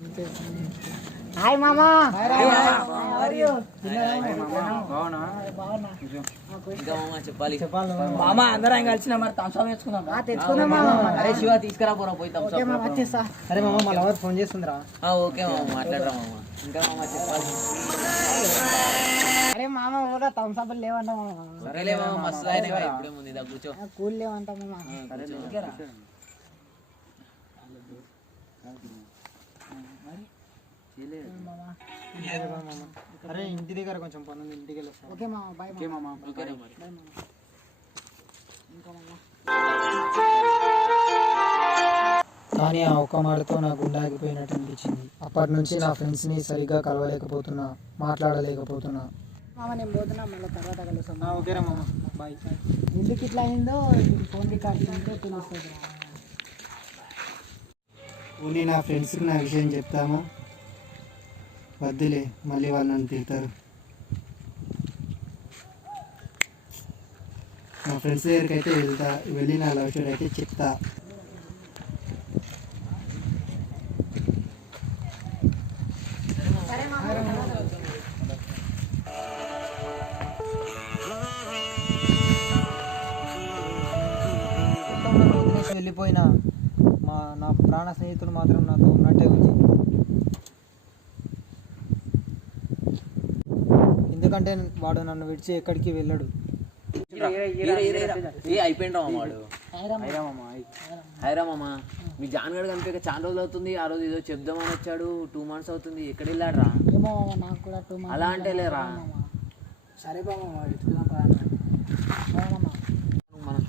Hi మామా. చెప్పాలి మామ అందరం కలిసిన మరి థమ్స్అప్ తెచ్చుకుందాం. తెచ్చుకుందాం. అరే శివ తీసుకురా పోరా పోయి థమ్స్అప్. వచ్చేస్తా. అరే మామ మా లవర్ ఫోన్ చేస్తుందిరా. ఓకే మామ మాట్లాడరా మామ. ఇంకా మామ చెప్పాలి. అరే మామ కూడా థమ్స్అప్ లేవంట మామ. సరేలే మామ మస్తు అయినా ఇప్పుడే ముందు ఇదా కూర్చో. కూల్ లేవంట మామ. అరే ఇంటి దగ్గర కొంచెం పని ఉంది, ఇంటికి వెళ్ళి ఓకే మామ బాయ్. ఓకే మామ. కానీ ఆ ఒక్క మాటతో నా గుండె ఆగిపోయినట్టు అనిపించింది. అప్పటి నుంచి నా ఫ్రెండ్స్ని సరిగ్గా కలవలేకపోతున్నా, మాట్లాడలేకపోతున్నా. మామ నేను పోతున్నా, మళ్ళీ తర్వాత కలుస్తాం. ఓకేరా మామ, బాయ్. ఎందుకు ఇట్లా అయిందో ఫోన్ రికార్డ్ ఉంటే తెలుస్తుంది. ఓన్లీ నా ఫ్రెండ్స్కి నా విషయం చెప్తామా? వద్దులే, మళ్ళీ వాళ్ళు నన్ను తిడతారు. నా ఫ్రెండ్స్ దగ్గరికి అయితే వెళ్ళి నా లవ్ స్టోరీ అయితే చెప్తా. వెళ్ళిపోయినా నా ప్రాణ స్నేహితుడు మాత్రం నాతో ఉన్నట్టే ఉంది. ఎందుకంటే వాడు నన్ను విడిచి ఎక్కడికి వెళ్ళడు. అయిపోయిండ్రా మామ వాడు. హైరా మామ మీ జాన్గడ్ కనిపించక చాలా రోజులు అవుతుంది. ఆ రోజు ఏదో చెప్దామని వచ్చాడు, 2 months అవుతుంది. ఎక్కడ వెళ్ళాడు రా? నాకు కూడా 2 months అలా అంటే లేరా. సరే బాబా మనం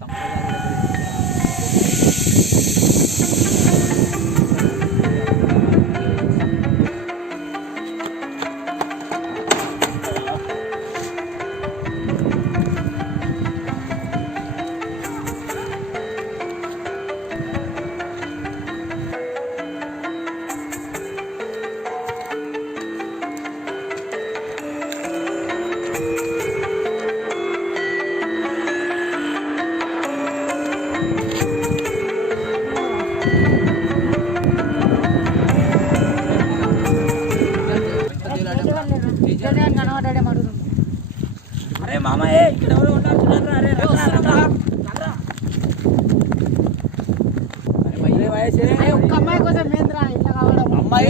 అరే మామ ఇక్కడ ఎవరు ఉంటారు? ఒక్క అమ్మాయి కోసం ఏంద్రా ఇట్లా కావడం? అమ్మాయి